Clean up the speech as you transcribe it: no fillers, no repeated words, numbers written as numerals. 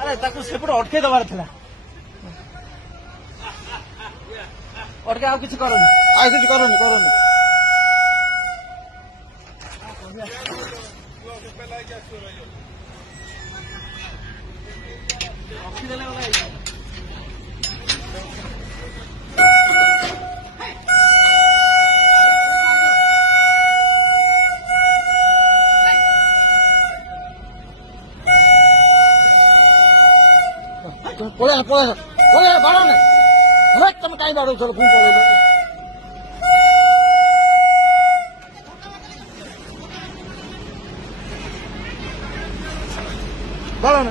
ଆରେ ତାକୁ ସେପଟେ ଅଟକେଇ ଦେବାର ଥିଲା। ଅଟକେ ଆଉ କିଛି କରନି, ଆଉ କିଛି କରନି କରନି। ରଖିଦେଲେ ପଳେଇ ବାଡ଼ ନାହିଁ ତମେ କାହିଁ ବାଡ଼ଉଛ ପୁଣି ପଳେଇଲ। ଗଲାନି